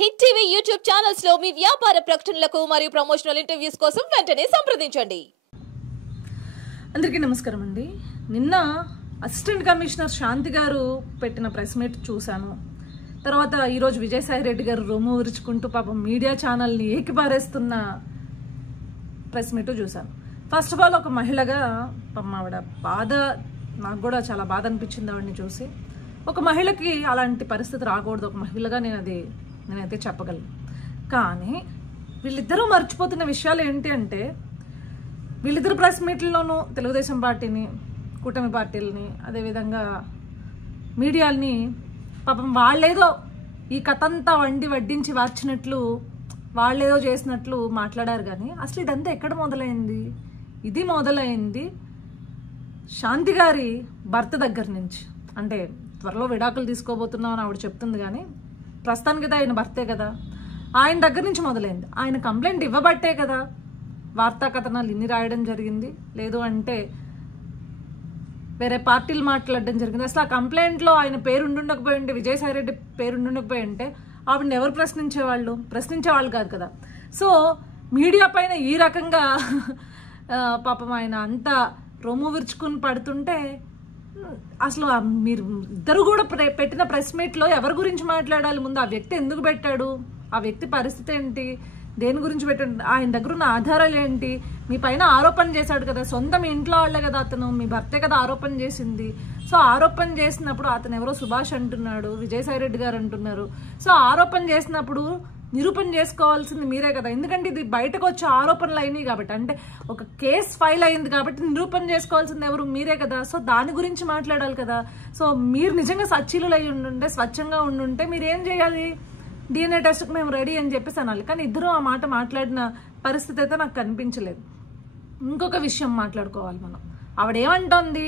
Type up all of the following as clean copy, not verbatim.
Hit TV YouTube channels లో మీ వ్యాపార ప్రకటనలకు మరియు ప్రమోషనల్ ఇంటర్వ్యూస్ కోసం వెంటనే సంప్రదించండి. అందరికీ నమస్కారం అండి. నిన్న అసిస్టెంట్ కమిషనర్ శాంతి గారు పెట్టిన ప్రెస్ మీట్ చూశాను. తర్వాత ఈరోజు విజయసాయి రెడ్డి గారు రొమ్ము విరుచుకుంటూ పాపం మీడియా ఛానల్ని ఏకిపారేస్తున్న ప్రెస్ మీట్ చూశాను. ఫస్ట్ ఆఫ్ ఆల్ ఒక మహిళగా పాపం ఆవిడ బాధ నాకు కూడా చాలా బాధ అనిపించింది ఆవిడని చూసి. ఒక మహిళకి అలాంటి పరిస్థితి రాకూడదు, ఒక మహిళగా నేనైతే చెప్పగలను. కానీ వీళ్ళిద్దరూ మర్చిపోతున్న విషయాలు ఏంటి అంటే, వీళ్ళిద్దరు ప్రెస్ మీట్లలోనూ తెలుగుదేశం పార్టీని, కూటమి పార్టీలని, అదేవిధంగా మీడియాని పాపం వాళ్ళేదో ఈ కథ అంతా వడ్డించి వార్చినట్లు, వాళ్ళేదో చేసినట్లు మాట్లాడారు. కానీ అసలు ఇదంతా ఎక్కడ మొదలైంది? ఇది మొదలైంది శాంతి గారి భర్త దగ్గర నుంచి. అంటే త్వరలో విడాకులు తీసుకోబోతున్నాం అని ఆవిడ చెప్తుంది, కానీ ప్రస్తుతానికి ఆయన భర్తే కదా, ఆయన దగ్గర నుంచి మొదలైంది. ఆయన కంప్లైంట్ ఇవ్వబట్టే కదా వార్తా కథనాలు ఇన్ని రాయడం జరిగింది, లేదు అంటే వేరే పార్టీలు మాట్లాడడం జరిగింది. అసలు ఆ కంప్లైంట్లో ఆయన పేరు ఉండుండకపోయి ఉంటే, విజయసాయి రెడ్డి పేరు ఉండుండకపోయి ఉంటే ఆవిడని ఎవరు ప్రశ్నించేవాళ్ళు కాదు కదా. సో మీడియా పైన ఈ రకంగా పాపం ఆయన అంతా రొమ్ము విరుచుకుని పడుతుంటే, అసలు మీరు ఇద్దరు కూడా పెట్టిన ప్రెస్ మీట్లో ఎవరి గురించి మాట్లాడాలి? ముందు ఆ వ్యక్తి ఎందుకు పెట్టాడు, ఆ వ్యక్తి పరిస్థితి ఏంటి, దేని గురించి పెట్టాడు, ఆయన దగ్గర ఉన్న ఆధారాలు ఏంటి? మీ పైన ఆరోపణ చేశాడు కదా, సొంత మీ ఇంట్లో వాళ్ళే కదా, అతను మీ భర్తే కదా ఆరోపణ చేసింది. సో ఆరోపణ చేసినప్పుడు అతను ఎవరో సుభాష్ అంటున్నాడు, విజయసాయి రెడ్డి గారు అంటున్నారు. సో ఆరోపణ చేసినప్పుడు నిరూపణ చేసుకోవాల్సింది మీరే కదా, ఎందుకంటే ఇది బయటకు వచ్చే ఆరోపణలు అయినాయి కాబట్టి, అంటే ఒక కేసు ఫైల్ అయింది కాబట్టి నిరూపణ చేసుకోవాల్సింది ఎవరు? మీరే కదా. సో దాని గురించి మాట్లాడాలి కదా. సో మీరు నిజంగా సచ్చీలు అయి ఉండుంటే, స్వచ్ఛంగా ఉండుంటే మీరు ఏం చేయాలి? DNA టెస్ట్కి మేము రెడీ అని చెప్పేసి అనాలి. కానీ ఇద్దరు ఆ మాట మాట్లాడిన పరిస్థితి అయితే నాకు కనిపించలేదు. ఇంకొక విషయం మాట్లాడుకోవాలి మనం. ఆవిడేమంటోంది,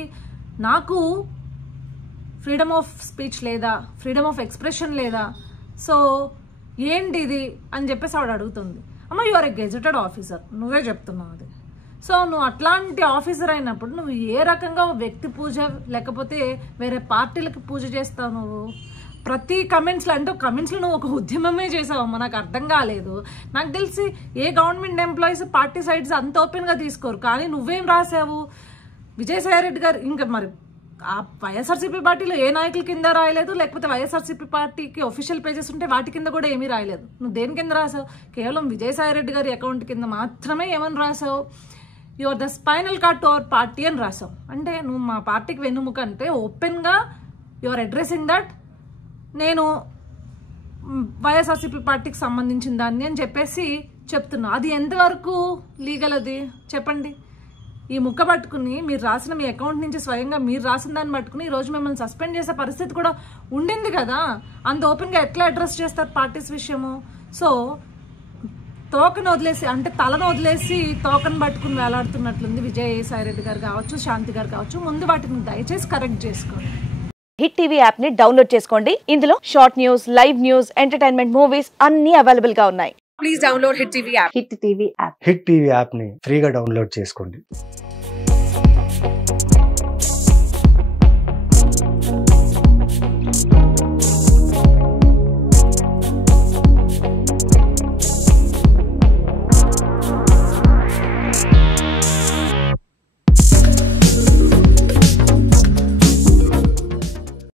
నాకు ఫ్రీడమ్ ఆఫ్ స్పీచ్ లేదా, ఫ్రీడమ్ ఆఫ్ ఎక్స్ప్రెషన్ లేదా, సో ఏంటి ఇది అని చెప్పేసి ఆవిడ అడుగుతుంది. అమ్మ, you are a gazetted officer, నువ్వే చెప్తున్నావు అది. సో నువ్వు అట్లాంటి ఆఫీసర్ అయినప్పుడు నువ్వు ఏ రకంగా వ్యక్తి పూజ లేకపోతే వేరే పార్టీలకి పూజ చేస్తావు? నువ్వు ప్రతి కమెంట్స్లో, అంటే కమెంట్స్లో నువ్వు ఒక ఉద్యమమే చేసావమ్మా, నాకు అర్థం కాలేదు. నాకు తెలిసి ఏ గవర్నమెంట్ ఎంప్లాయీస్ పార్టీ సైడ్స్ అంత ఓపెన్గా తీసుకోరు, కానీ నువ్వేం రాసావు? విజయసాయి రెడ్డి గారు ఇంకా మరి ఆ వైఎస్ఆర్సీపీ పార్టీలో ఏ నాయకుల కింద రాయలేదు, లేకపోతే వైఎస్ఆర్సీపీ పార్టీకి ఒఫీషియల్ పేజెస్ ఉంటే వాటి కింద కూడా ఏమీ రాయలేదు. నువ్వు దేని కింద రాసావు? కేవలం విజయసాయి రెడ్డి గారి అకౌంట్ కింద మాత్రమే ఏమని రాసావు? You are the spinal cord to our party అని రాసావు. అంటే నువ్వు మా పార్టీకి వెన్నుముక అంటే ఓపెన్గా యు ఆర్ అడ్రెసింగ్ దట్ నేను వైఎస్ఆర్సీపీ పార్టీకి సంబంధించిన దాన్ని అని చెప్పేసి చెప్తున్నా. అది ఎంతవరకు లీగల్? అది చెప్పండి. ఈ ముక్క పట్టుకుని మీరు రాసిన, మీ అకౌంట్ నుంచి స్వయంగా మీరు రాసిన దాన్ని పట్టుకుని ఈరోజు మిమ్మల్ని సస్పెండ్ చేసే పరిస్థితి కూడా ఉండింది కదా. అంత ఓపెన్గా ఎట్లా అడ్రస్ చేస్తారు పార్టీస్ విషయము? సో తోకను వదిలేసి, అంటే తలను వదిలేసి తోకను పట్టుకుని వేలాడుతున్నట్లుంది విజయసాయి రెడ్డి గారు కావచ్చు, శాంతి గారు కావచ్చు. ముందు వాటిని దయచేసి కరెక్ట్ చేసుకోండి. హిట్ టీవీ యాప్ ని డౌన్లోడ్ చేసుకోండి. ఇందులో short news, live news, entertainment movies అన్ని అవైలబుల్ గా ఉన్నాయి. Please download hit TV app. Hit TV app hit TV app ని ఫ్రీగా డౌన్లోడ్ చేసుకోండి.